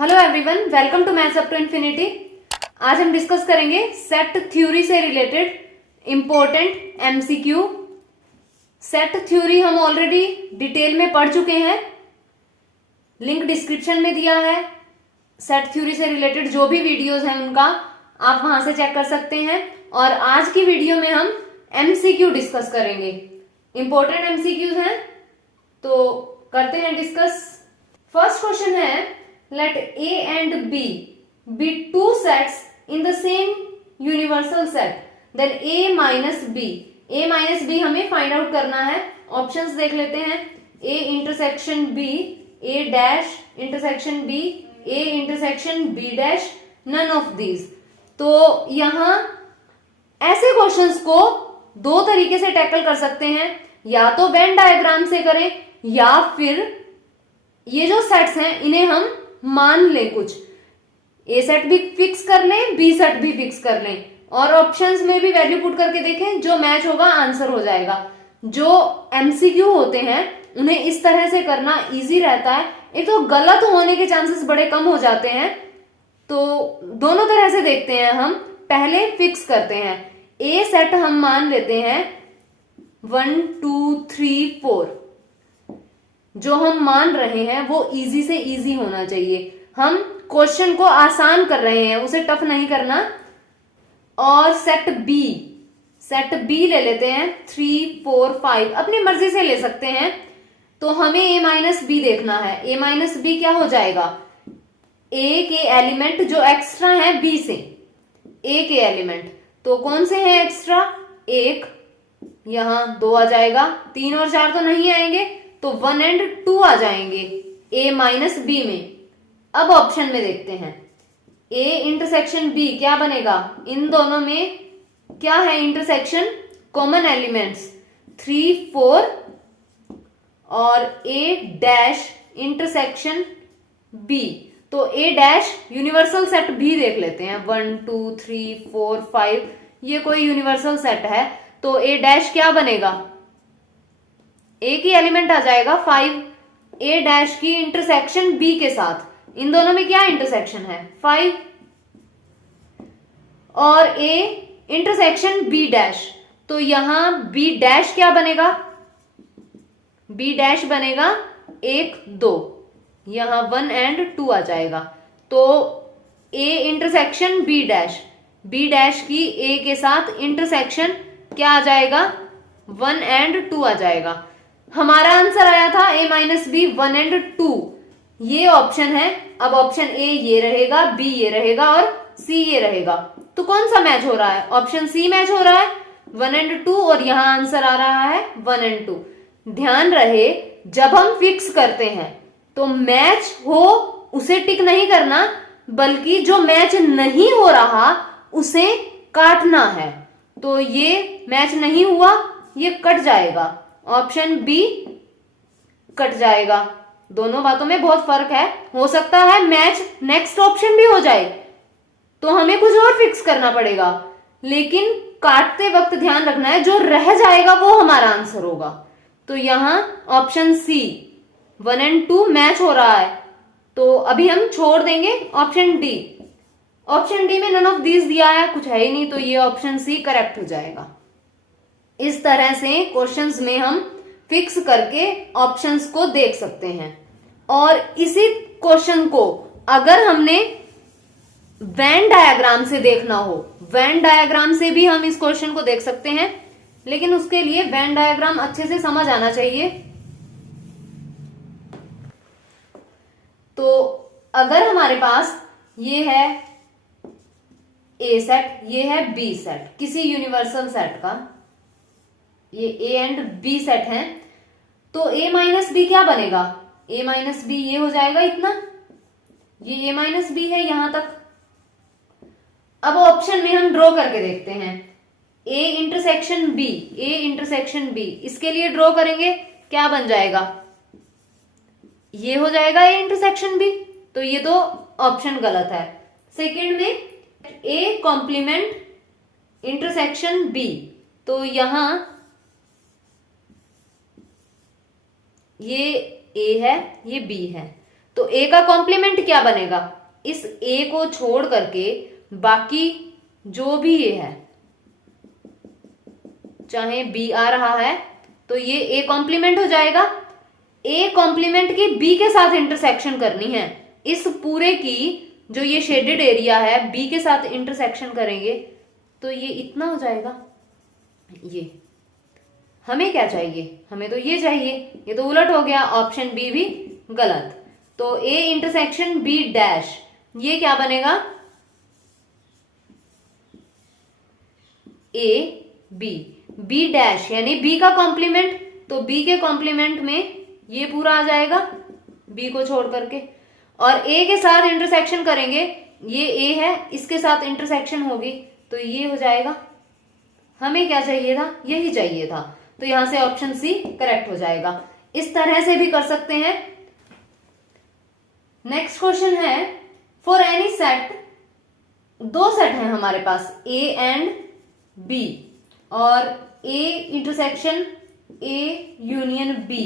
Hello everyone, welcome to maths up to infinity. आज हम discuss करेंगे सेट थ्योरी से related important MCQ. Set theory हम already detail में पढ़ चुके हैं, लिंक डिस्क्रिप्शन में दिया है। सेट थ्योरी से रिलेटेड जो भी वीडियोस हैं उनका आप वहां से चेक कर सकते हैं। और आज की वीडियो में हम एमसीक्यू डिस्कस करेंगे, इंपॉर्टेंट एमसीक्यूज हैं, तो करते हैं डिस्कस। फर्स्ट क्वेश्चन है, let A and B be two sets in the same universal set, then A minus B. A minus B हमें फाइंड आउट करना है। ऑप्शंस देख लेते हैं। A intersection B, A dash intersection B, A intersection B dash, none of these. तो यहां ऐसे questions को दो तरीके से टैकल कर सकते हैं, या तो वेन डायग्राम से करें या फिर ये जो सेट्स हैं इन्हें हम मान लें, कुछ ए सेट भी फिक्स कर लें, बी सेट भी फिक्स कर लें और ऑप्शंस में भी वैल्यू पुट करके देखें, जो मैच होगा आंसर हो जाएगा। जो एमसीक्यू होते हैं उन्हें इस तरह से करना इजी रहता है। एक तो गलत होने के चांसेस बड़े कम हो जाते हैं। तो दोनों तरह से देखते हैं हम। पहले फिक्स करते हैं। ए सेट हम मान लेते हैं 1 2 3 4। जो हम मान रहे हैं वो इजी से इजी होना चाहिए। हम क्वेश्चन को आसान कर रहे हैं, उसे टफ नहीं करना। और सेट बी ले लेते हैं 3 4 5, अपनी मर्जी से ले सकते हैं। तो हमें ए माइनस बी देखना है। ए माइनस बी क्या हो जाएगा? ए के एलिमेंट जो एक्स्ट्रा है बी से, ए के एलिमेंट तो कौन से हैं एक्स्ट्रा? 1, यहां 2 आ जाएगा, 3 और 4 तो नहीं आएंगे, तो 1 एंड 2 आ जाएंगे ए माइनस बी में। अब ऑप्शन में देखते हैं, ए इंटरसेक्शन बी क्या बनेगा? इन दोनों में क्या है इंटरसेक्शन? कॉमन एलिमेंट्स 3 4 और ए डैश इंटरसेक्शन बी। तो ए डैश यूनिवर्सल सेट भी देख लेते हैं। 1 2 3 4 5 ये कोई यूनिवर्सल सेट है, तो ए डैश क्या बनेगा? ए की एलिमेंट आ जाएगा 5, ए डैश की इंटरसेक्शन बी के साथ। इन दोनों में क्या इंटरसेक्शन है? 5। और ए इंटरसेक्शन बी डैश, तो यहां बी डैश क्या बनेगा? बी डैश बनेगा 1 2, यहां 1 एंड 2 आ जाएगा। तो ए इंटरसेक्शन बी डैश की ए के साथ इंटरसेक्शन क्या आ जाएगा? 1 एंड 2 आ जाएगा। हमारा आंसर आया था a माइनस बी 1 एंड 2। ये ऑप्शन है। अब ऑप्शन ए ये रहेगा, बी ये रहेगा और सी ये रहेगा। तो कौन सा मैच हो रहा है? ऑप्शन सी मैच हो रहा है, 1 एंड 2, और यहां आंसर आ रहा है 1 एंड 2। ध्यान रहे, जब हम फिक्स करते हैं तो मैच हो उसे टिक नहीं करना, बल्कि जो मैच नहीं हो रहा उसे काटना है। तो ये मैच नहीं हुआ, ये कट जाएगा, ऑप्शन बी कट जाएगा। दोनों बातों में बहुत फर्क है। हो सकता है मैच नेक्स्ट ऑप्शन भी हो जाए, तो हमें कुछ और फिक्स करना पड़ेगा, लेकिन काटते वक्त ध्यान रखना है जो रह जाएगा वो हमारा आंसर होगा। तो यहां ऑप्शन सी 1 एंड 2 मैच हो रहा है, तो अभी हम छोड़ देंगे ऑप्शन डी। ऑप्शन डी में नन ऑफ दीज दिया है, कुछ है ही नहीं, तो ये ऑप्शन सी करेक्ट हो जाएगा। इस तरह से क्वेश्चंस में हम फिक्स करके ऑप्शंस को देख सकते हैं। और इसी क्वेश्चन को अगर हमने वेन डायग्राम से देखना हो, वेन डायग्राम से भी हम इस क्वेश्चन को देख सकते हैं, लेकिन उसके लिए वेन डायग्राम अच्छे से समझ आना चाहिए। तो अगर हमारे पास ये है ए सेट, ये है बी सेट, किसी यूनिवर्सल सेट का, ये ए एंड बी सेट है, तो ए माइनस बी क्या बनेगा? ए माइनस बी ये हो जाएगा इतना, ये ए माइनस बी है यहां तक। अब ऑप्शन में हम ड्रॉ करके देखते हैं, A intersection B, A intersection B, इसके लिए ड्रॉ करेंगे, क्या बन जाएगा? ये हो जाएगा ए इंटरसेक्शन बी, तो ये तो ऑप्शन गलत है। सेकेंड में ए कॉम्प्लीमेंट इंटरसेक्शन बी, तो यहां ये ए है, ये बी है, तो तो ए का कॉम्प्लीमेंट क्या बनेगा, इस ए को छोड़ करके बाकी जो भी ए है, चाहे बी आ रहा है तो ये ए कॉम्प्लीमेंट हो जाएगा। ए कॉम्प्लीमेंट की बी के साथ इंटरसेक्शन करनी है, इस पूरे की जो ये शेडेड एरिया है बी के साथ इंटरसेक्शन करेंगे तो ये इतना हो जाएगा। ये हमें क्या चाहिए, हमें तो ये चाहिए, ये तो उलट हो गया, ऑप्शन बी भी गलत। तो ए इंटरसेक्शन बी डैश, ये क्या बनेगा, ए बी, बी डैश यानी बी का कॉम्प्लीमेंट, तो बी के कॉम्प्लीमेंट में ये पूरा आ जाएगा बी को छोड़ करके, और ए के साथ इंटरसेक्शन करेंगे, ये ए है इसके साथ इंटरसेक्शन होगी तो ये हो जाएगा। हमें क्या चाहिए था, यही चाहिए था, तो यहां से ऑप्शन सी करेक्ट हो जाएगा। इस तरह से भी कर सकते हैं। नेक्स्ट क्वेश्चन है, फॉर एनी सेट, दो सेट हैं हमारे पास ए एंड बी, और A intersection A union B,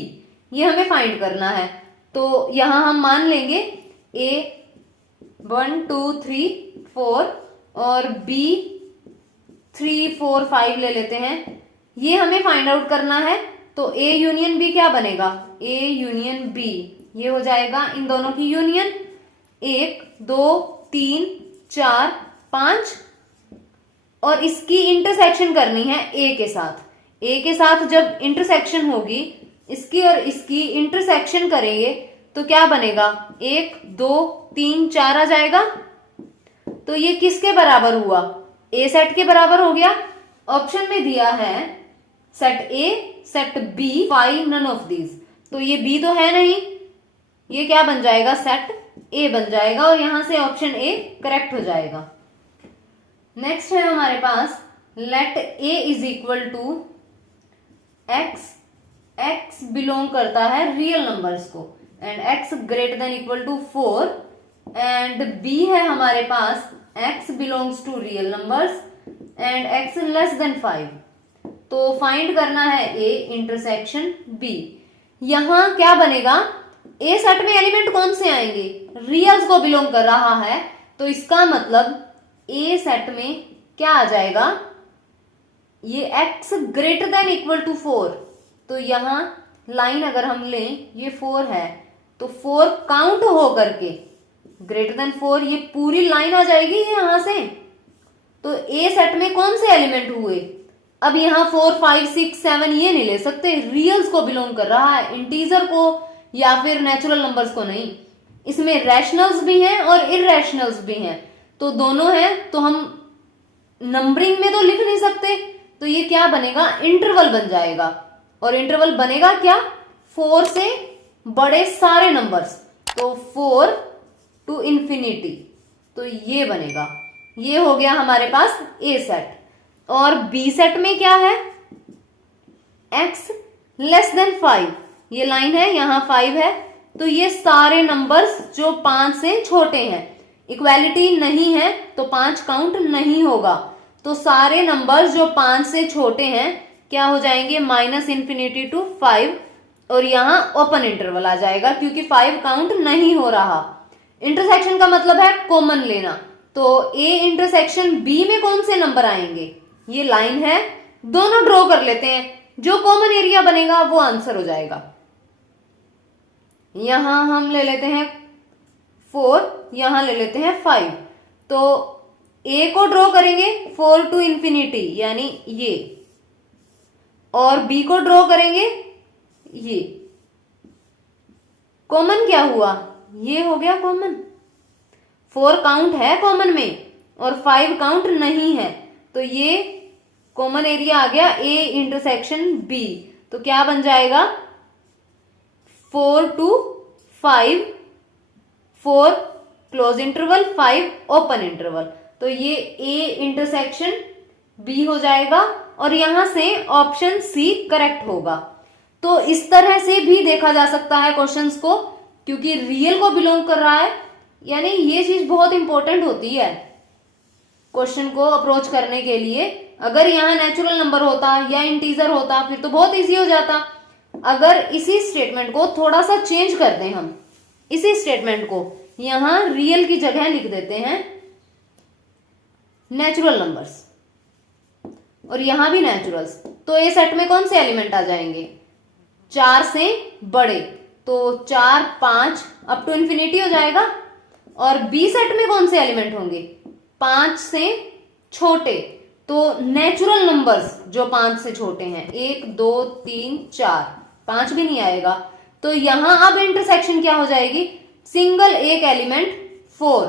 ये हमें फाइंड करना है। तो यहां हम मान लेंगे ए 1 2 3 4 और बी 3 4 5 ले लेते हैं, ये हमें फाइंड आउट करना है। तो ए यूनियन बी क्या बनेगा, ए यूनियन बी, ये हो जाएगा इन दोनों की यूनियन, 1 2 3 4 5, और इसकी इंटरसेक्शन करनी है ए के साथ। ए के साथ जब इंटरसेक्शन होगी, इसकी और इसकी इंटरसेक्शन करेंगे तो क्या बनेगा, 1 2 3 4 आ जाएगा। तो ये किसके बराबर हुआ, ए सेट के बराबर हो गया। ऑप्शन में दिया है set A, set B, five none of these, तो ये बी तो है नहीं, ये क्या बन जाएगा, सेट ए बन जाएगा, और यहां से ऑप्शन ए करेक्ट हो जाएगा। नेक्स्ट है हमारे पास, let A is equal to X, X belong करता है रियल नंबर्स को, and X greater than equal to 4, and B है हमारे पास X belongs to real numbers and X less than 5। तो फाइंड करना है ए इंटरसेक्शन बी। यहां क्या बनेगा, ए सेट में एलिमेंट कौन से आएंगे, रियल्स को बिलोंग कर रहा है, तो इसका मतलब ए सेट में क्या आ जाएगा, ये x greater than equal to 4, तो यहां लाइन अगर हम लें ये 4 है, तो 4 काउंट हो करके ग्रेटर देन 4 ये पूरी लाइन आ जाएगी यहां से। तो ए सेट में कौन से एलिमेंट हुए, अब यहां 4 5 6 7 ये नहीं ले सकते, रियल्स को बिलोंग कर रहा है, इंटीजर को या फिर नेचुरल नंबर्स को नहीं। इसमें रैशनल्स भी हैं और इररेशनल्स भी हैं, तो दोनों हैं, तो हम नंबरिंग में तो लिख नहीं सकते, तो ये क्या बनेगा, इंटरवल बन जाएगा। और इंटरवल बनेगा क्या, 4 से बड़े सारे नंबर्स, तो 4 टू इंफिनिटी, तो ये बनेगा। ये हो गया हमारे पास ए सेट। और बी सेट में क्या है, x लेस देन 5, ये लाइन है, यहां 5 है, तो ये सारे नंबर्स जो 5 से छोटे हैं, इक्वालिटी नहीं है तो 5 काउंट नहीं होगा, तो सारे नंबर्स जो 5 से छोटे हैं क्या हो जाएंगे, -∞ टू 5, और यहां ओपन इंटरवल आ जाएगा क्योंकि 5 काउंट नहीं हो रहा। इंटरसेक्शन का मतलब है कॉमन लेना, तो ए इंटरसेक्शन बी में कौन से नंबर आएंगे, ये लाइन है, दोनों ड्रॉ कर लेते हैं, जो कॉमन एरिया बनेगा वो आंसर हो जाएगा। यहां हम ले लेते हैं 4, यहां ले लेते हैं 5, तो ए को ड्रॉ करेंगे 4 टू इंफिनिटी यानी ये, और बी को ड्रॉ करेंगे ये। कॉमन क्या हुआ, ये हो गया कॉमन, 4 काउंट है कॉमन में और 5 काउंट नहीं है, तो ये कॉमन एरिया आ गया ए इंटरसेक्शन बी। तो क्या बन जाएगा, 4 to 5, 4 close interval, 5 open interval, तो ये ए इंटरसेक्शन बी हो जाएगा, और यहां से ऑप्शन सी करेक्ट होगा। तो इस तरह से भी देखा जा सकता है क्वेश्चंस को, क्योंकि रियल को बिलोंग कर रहा है, यानी ये चीज बहुत इंपॉर्टेंट होती है क्वेश्चन को अप्रोच करने के लिए। अगर यहाँ नेचुरल नंबर होता या इंटीजर होता फिर तो बहुत इजी हो जाता। अगर इसी स्टेटमेंट को थोड़ा सा चेंज कर दें हम, इसी स्टेटमेंट को यहां रियल की जगह लिख देते हैं नेचुरल नंबर्स, और यहां भी नेचुरल्स। तो ए सेट में कौन से एलिमेंट आ जाएंगे? 4 से बड़े, तो 4, 5 अप टू इन्फिनिटी हो जाएगा। और बी सेट में कौन से एलिमेंट होंगे? 5 से छोटे, तो नेचुरल नंबर्स जो 5 से छोटे हैं, 1, 2, 3, 4, 5 भी नहीं आएगा। तो यहां अब इंटरसेक्शन क्या हो जाएगी? सिंगल एक एलिमेंट 4,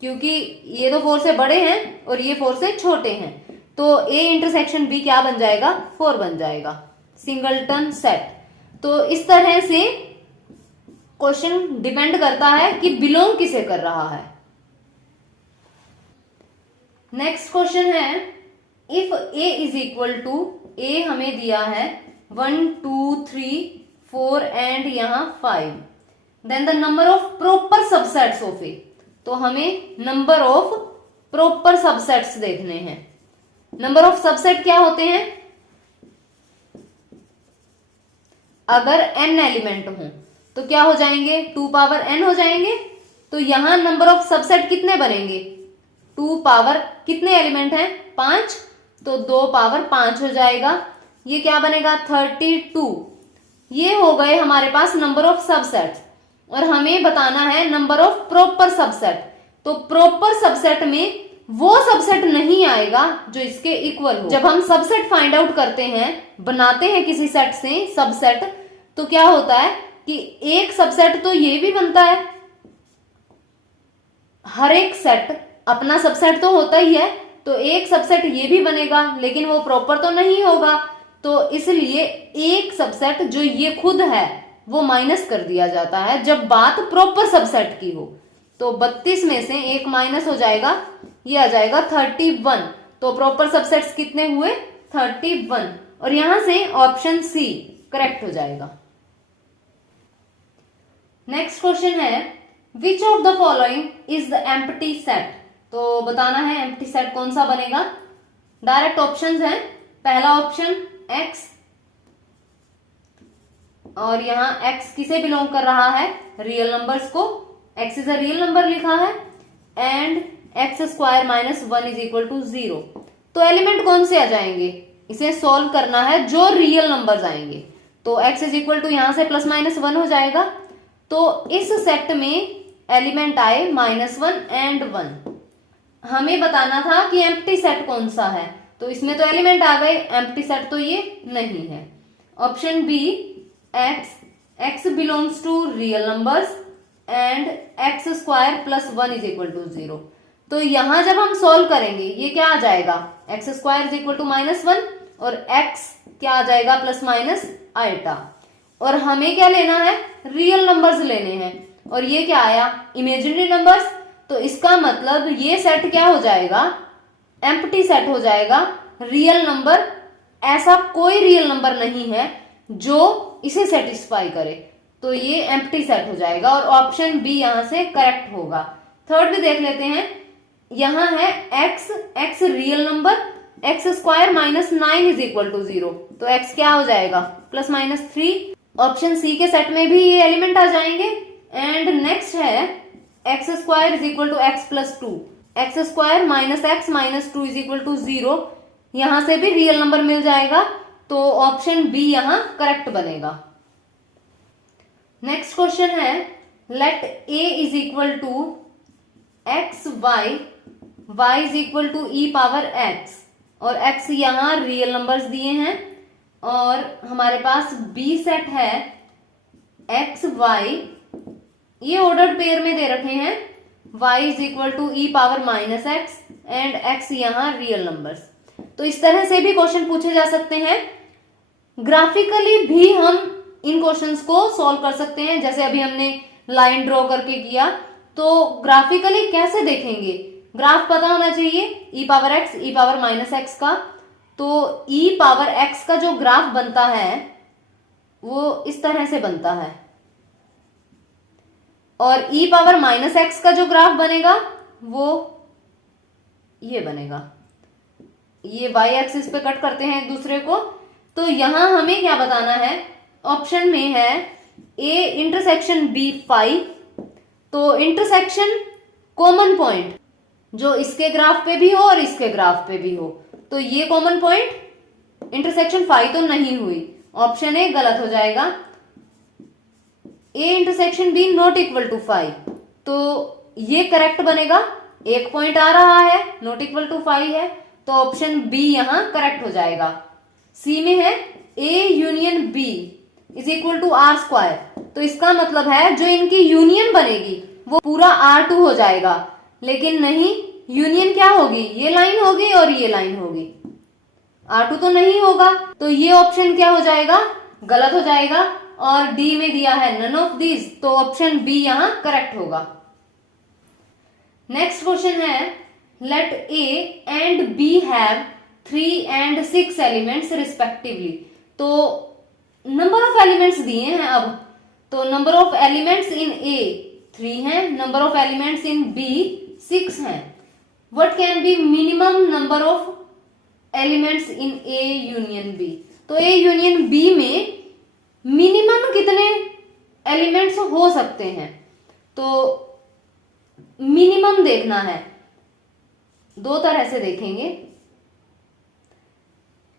क्योंकि ये तो 4 से बड़े हैं और ये 4 से छोटे हैं, तो ए इंटरसेक्शन बी क्या बन जाएगा? 4 बन जाएगा, सिंगलटन सेट। तो इस तरह से क्वेश्चन डिपेंड करता है कि बिलोंग किसे कर रहा है। नेक्स्ट क्वेश्चन है, if A is equal to, A हमें दिया है 1, 2, 3, 4 एंड यहां 5, then the number of proper subsets of A. तो हमें नंबर ऑफ प्रॉपर सबसेट्स देखने हैं। नंबर ऑफ सबसेट क्या होते हैं? अगर n एलिमेंट हो तो क्या हो जाएंगे? 2 पावर n हो जाएंगे। तो यहां नंबर ऑफ सबसेट कितने बनेंगे? 2 पावर कितने एलिमेंट हैं? 5, तो 2 पावर 5 हो जाएगा। ये क्या बनेगा? 32। ये हो गए हमारे पास नंबर ऑफ सबसेट, और हमें बताना है नंबर ऑफ प्रॉपर सबसेट। तो प्रॉपर सबसेट में वो सबसेट नहीं आएगा जो इसके इक्वल हो। जब हम सबसेट फाइंड आउट करते हैं, बनाते हैं किसी सेट से सबसेट, तो क्या होता है कि एक सबसेट तो ये भी बनता है, हर एक सेट अपना सबसेट तो होता ही है, तो एक सबसेट ये भी बनेगा, लेकिन वो प्रॉपर तो नहीं होगा। तो इसलिए एक सबसेट जो ये खुद है वो माइनस कर दिया जाता है जब बात प्रॉपर सबसेट की हो। तो 32 में से एक माइनस हो जाएगा, ये आ जाएगा 31। तो प्रॉपर सबसेट्स कितने हुए? 31, और यहां से ऑप्शन सी करेक्ट हो जाएगा। नेक्स्ट क्वेश्चन है, विच of the following is the empty set. तो बताना है एम्प्टी सेट कौन सा बनेगा। डायरेक्ट ऑप्शंस हैं। पहला ऑप्शन x, और यहां x किसे बिलोंग कर रहा है? रियल नंबर्स को। x is a real number लिखा है, and x square minus 1 is equal to 0। तो एलिमेंट कौन से आ जाएंगे? इसे सॉल्व करना है जो रियल नंबर्स आएंगे। तो x इज इक्वल टू यहां से प्लस माइनस 1 हो जाएगा। तो इस सेट में एलिमेंट आए -1 एंड 1। हमें बताना था कि एम्प्टी सेट कौन सा है, तो इसमें तो एलिमेंट आ गए, एम्प्टी सेट तो ये नहीं है। Option B x belongs to real numbers and x square plus 1 is equal to 0। तो यहां जब हम सॉल्व करेंगे ये क्या आ जाएगा? x square is equal to -1 और x क्या आ जाएगा? Plus minus iota. और हमें क्या लेना है? रियल नंबर्स लेने हैं, और ये क्या आया? Imaginary numbers. तो इसका मतलब ये सेट क्या हो जाएगा? एम्प्टी सेट हो जाएगा। रियल नंबर, ऐसा कोई रियल नंबर नहीं है जो इसे सेटिस्फाई करे, तो ये एम्प्टी सेट हो जाएगा, और ऑप्शन बी यहां से करेक्ट होगा। थर्ड भी देख लेते हैं। यहां है x real number, x square minus 9 is equal to 0। तो x क्या हो जाएगा? Plus minus 3। ऑप्शन सी के सेट में भी ये एलिमेंट आ जाएंगे। एंड नेक्स्ट है x square is equal to x plus 2, x square minus x minus 2 is equal to 0। यहां से भी रियल नंबर मिल जाएगा, तो ऑप्शन बी यहां करेक्ट बनेगा। नेक्स्ट क्वेश्चन है, let a is equal to x y, y is equal to e power x, और x यहां रियल नंबर्स दिए हैं, और हमारे पास b सेट है x y, ये ऑर्डर्ड पेयर में दे रखे हैं, y is equal to e power minus x and x यहां रियल नंबर्स। तो इस तरह से भी क्वेश्चन पूछे जा सकते हैं। ग्राफिकली भी हम इन क्वेश्चंस को सॉल्व कर सकते हैं, जैसे अभी हमने लाइन ड्रॉ करके किया। तो ग्राफिकली कैसे देखेंगे? ग्राफ पता होना चाहिए e power x, e power minus x का। तो e पावर x का जो ग्राफ बनता है वो इस तरह से बनता है, और e पावर माइनस x का जो ग्राफ बनेगा वो ये बनेगा। ये y एक्सिस पे कट करते हैं एक दूसरे को। तो यहां हमें क्या बताना है? ऑप्शन में है ए इंटरसेक्शन बी 5, तो इंटरसेक्शन कॉमन पॉइंट जो इसके ग्राफ पे भी हो और इसके ग्राफ पे भी हो, तो ये कॉमन पॉइंट इंटरसेक्शन 5 तो नहीं हुई, ऑप्शन ए गलत हो जाएगा। A intersection B not equal to 5, तो ये करेक्ट बनेगा, एक पॉइंट आ रहा है, नॉट इक्वल टू 5 है, तो ऑप्शन बी यहां करेक्ट हो जाएगा। सी में है A union B is equal to R square, तो इसका मतलब है जो इनकी यूनियन बनेगी वो पूरा R2 हो जाएगा, लेकिन नहीं, यूनियन क्या होगी, ये लाइन होगी और ये लाइन होगी, R2 तो नहीं होगा, तो ये ऑप्शन क्या हो जाएगा, गलत हो जाएगा। और डी में दिया है नन ऑफ दीज, तो ऑप्शन बी यहां करेक्ट होगा। नेक्स्ट क्वेश्चन है let A and B have 3 and 6 elements respectively, तो नंबर ऑफ एलिमेंट्स दिए हैं अब, तो number of elements in A 3 है, number of elements in B 6 है। What can be minimum number of elements in A union B, तो A union B में minimum कितने एलिमेंट्स हो सकते हैं, तो मिनिमम देखना है, दो तरह से देखेंगे।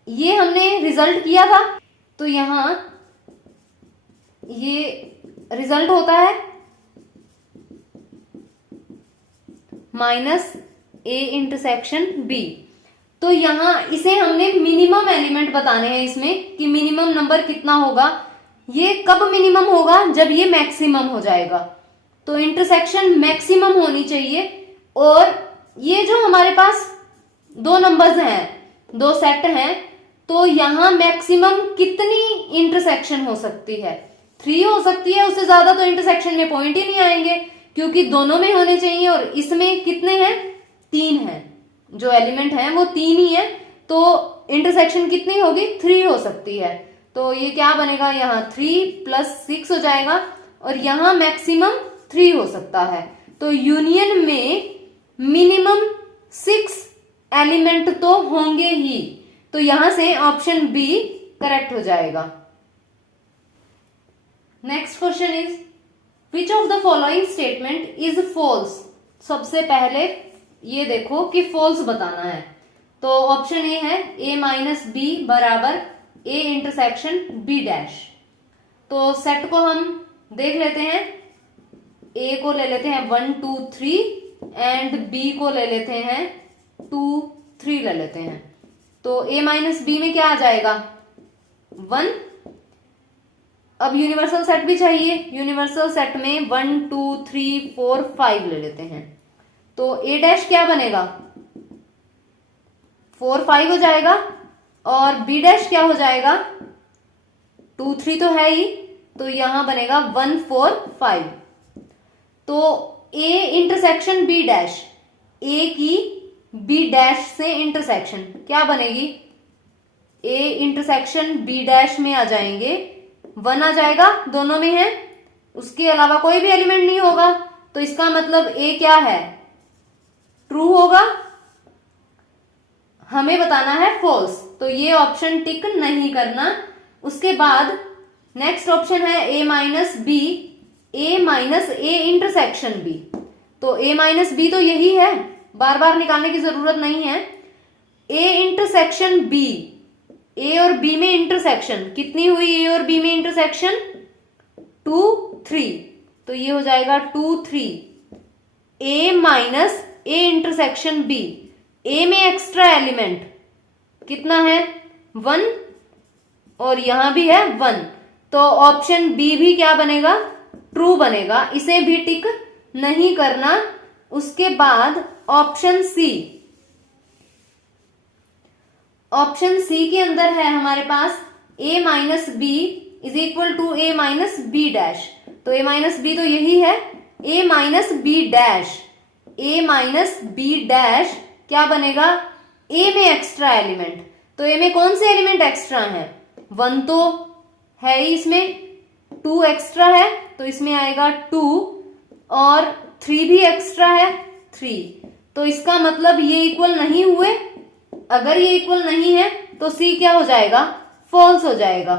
ये हमने रिजल्ट किया था, तो यहां ये रिजल्ट होता है माइनस ए इंटरसेक्शन बी, तो यहां इसे हमने मिनिमम एलिमेंट बताने हैं इसमें कि मिनिमम नंबर कितना होगा। ये कब मिनिमम होगा, जब ये मैक्सिमम हो जाएगा, तो इंटरसेक्शन मैक्सिमम होनी चाहिए। और ये जो हमारे पास दो नंबर्स हैं, दो सेट हैं, तो यहां मैक्सिमम कितनी इंटरसेक्शन हो सकती है, 3 हो सकती है, उससे ज्यादा तो इंटरसेक्शन में पॉइंट ही नहीं आएंगे, क्योंकि दोनों में होने चाहिए और इसमें कितने हैं, 3 हैं, जो एलिमेंट है वो 3 ही है, तो इंटरसेक्शन कितनी होगी, 3 हो सकती है। तो ये क्या बनेगा, यहाँ 3 + 6 हो जाएगा, और यहां मैक्सिमम 3 हो सकता है, तो यूनियन में मिनिमम 6 एलिमेंट तो होंगे ही, तो यहां से ऑप्शन बी करेक्ट हो जाएगा। Next question is which of the following statement is false, सबसे पहले ये देखो कि फॉल्स बताना है, तो ऑप्शन ए है a माइनस बी बराबर a इंटरसेक्शन b डैश, तो सेट को हम देख लेते हैं, a को ले लेते हैं 1 2 3 एंड b को ले लेते हैं 2 3 ले लेते हैं, तो a माइनस बी में क्या आ जाएगा, 1। अब यूनिवर्सल सेट भी चाहिए, यूनिवर्सल सेट में 1 2 3 4 5 ले लेते हैं, तो a डैश क्या बनेगा, 4 5 हो जाएगा, और b डैश क्या हो जाएगा, 2 3 तो है ही, तो यहां बनेगा 1 4 5। तो a intersection b dash, a की b डैश से इंटरसेक्शन क्या बनेगी, a इंटरसेक्शन b डैश में आ जाएंगे, 1 आ जाएगा, दोनों में है, उसके अलावा कोई भी एलिमेंट नहीं होगा, तो इसका मतलब a क्या है, ट्रू होगा, हमें बताना है फॉल्स, तो ये ऑप्शन टिक नहीं करना। उसके बाद नेक्स्ट ऑप्शन है a minus B, a minus A intersection b, तो a माइनस बी तो यही है, बार बार निकालने की जरूरत नहीं है। a इंटरसेक्शन b, a और b में इंटरसेक्शन कितनी हुई, a और b में इंटरसेक्शन 2 3, तो ये हो जाएगा 2 3, a minus A intersection b, a में एक्स्ट्रा एलिमेंट कितना है, 1, और यहां भी है 1, तो ऑप्शन बी भी क्या बनेगा, ट्रू बनेगा, इसे भी टिक नहीं करना। उसके बाद ऑप्शन सी, ऑप्शन सी के अंदर है हमारे पास a minus B is equal to a minus B dash, तो a माइनस बी तो यही है, a minus B dash, a minus B dash क्या बनेगा, a में एक्स्ट्रा एलिमेंट, तो a में कौन से एलिमेंट एक्स्ट्रा हैं, 1 तो है ही, इसमें 2 एक्स्ट्रा है, तो इसमें आएगा 2, और 3 भी एक्स्ट्रा है 3, तो इसका मतलब ये इक्वल नहीं हुए, अगर ये इक्वल नहीं है तो सी क्या हो जाएगा, फॉल्स हो जाएगा,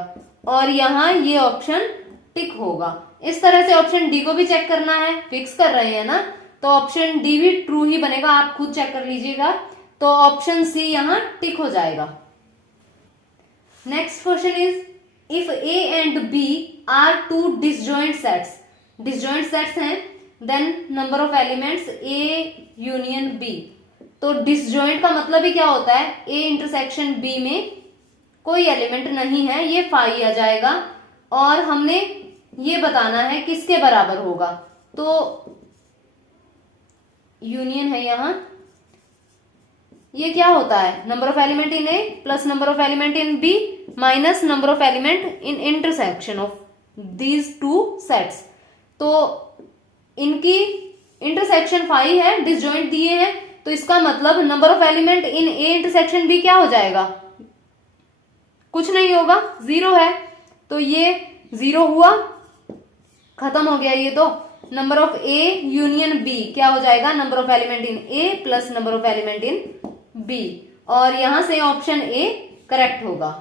और यहां ये ऑप्शन टिक होगा। इस तरह से ऑप्शन डी को भी चेक करना है, फिक्स कर रहे हैं ना, तो ऑप्शन डी भी ट्रू ही बनेगा, आप खुद चेक कर लीजिएगा। तो ऑप्शन सी यहां टिक हो जाएगा। Next question is if A and B are two disjoint sets, disjoint sets हैं, then number of elements A union B. तो डिसजॉइंट का मतलब ही क्या होता है, ए इंटरसेक्शन बी में कोई एलिमेंट नहीं है, ये फाई आ जाएगा। और हमने ये बताना है किसके बराबर होगा, तो यूनियन है यहां, ये क्या होता है, number of element in A plus number of element in B minus number of element in intersection of these two sets. तो इनकी इंटरसेक्शन 5 है, डिसजॉइंट दिए हैं, तो इसका मतलब number of element in A intersection B क्या हो जाएगा, कुछ नहीं होगा, 0 है। तो ये 0 हुआ, खत्म हो गया ये। तो number of A union B क्या हो जाएगा, number of element in A plus number of element in B, और यहां से ऑप्शन ए करेक्ट होगा।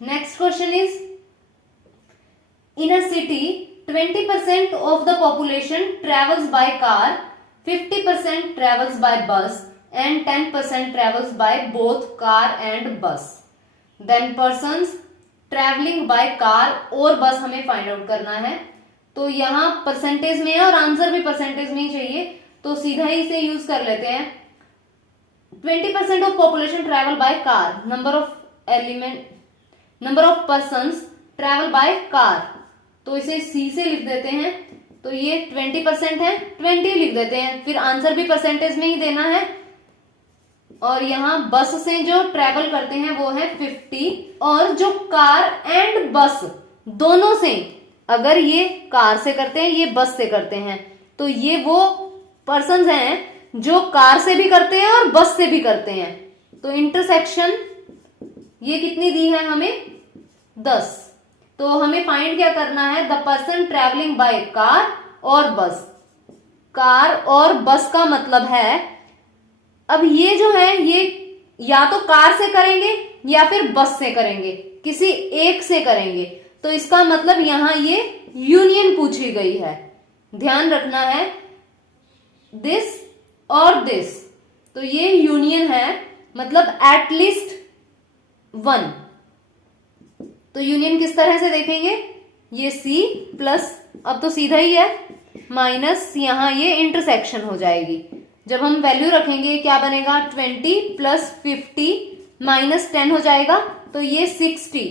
Next question is in a city 20% of the population travels by car, 50% travels by bus and 10% travels by both car and bus. Then persons travelling by car और bus हमें find out करना है। तो यहां percentage में है और answer भी परसेंटेज में ही चाहिए, तो सीधा ही इसे यूज कर लेते हैं। 20% of population travel by car, number of persons travel by car, तो इसे सी से लिख देते हैं। तो ये 20% है, 20 लिख देते हैं, फिर आंसर भी परसेंटेज में ही देना है। और यहां बस से जो ट्रेवल करते हैं वो है 50, और जो कार एंड बस दोनों से, अगर ये कार से करते हैं, ये बस से करते हैं, तो ये वो पर्सन्स हैं जो कार से भी करते हैं और बस से भी करते हैं। तो इंटरसेक्शन ये कितनी दी है हमें, 10। तो हमें फाइंड क्या करना है, the person travelling by car और बस। कार और बस का मतलब है, अब ये जो है ये या तो कार से करेंगे या फिर बस से करेंगे, किसी एक से करेंगे। तो इसका मतलब यहां ये यूनियन पूछी गई है, ध्यान रखना है, दिस और दिस, तो ये यूनियन है, मतलब एटलीस्ट 1। तो यूनियन किस तरह से देखेंगे, ये सी प्लस, अब तो सीधा ही है, माइनस यहां ये इंटरसेक्शन हो जाएगी। जब हम वैल्यू रखेंगे क्या बनेगा, 20 प्लस 50 माइनस 10 हो जाएगा, तो ये 60,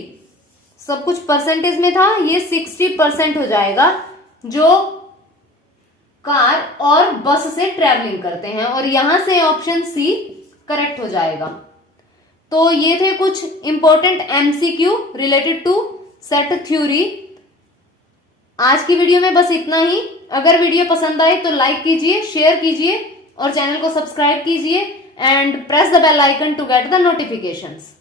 सब कुछ परसेंटेज में था, ये 60% हो जाएगा जो कार और बस से ट्रेवलिंग करते हैं, और यहां से ऑप्शन सी करेक्ट हो जाएगा। तो ये थे कुछ important MCQ related to set theory. आज की वीडियो में बस इतना ही। अगर वीडियो पसंद आए तो लाइक कीजिए, शेयर कीजिए और चैनल को सब्सक्राइब कीजिए and press the bell icon to get the notifications.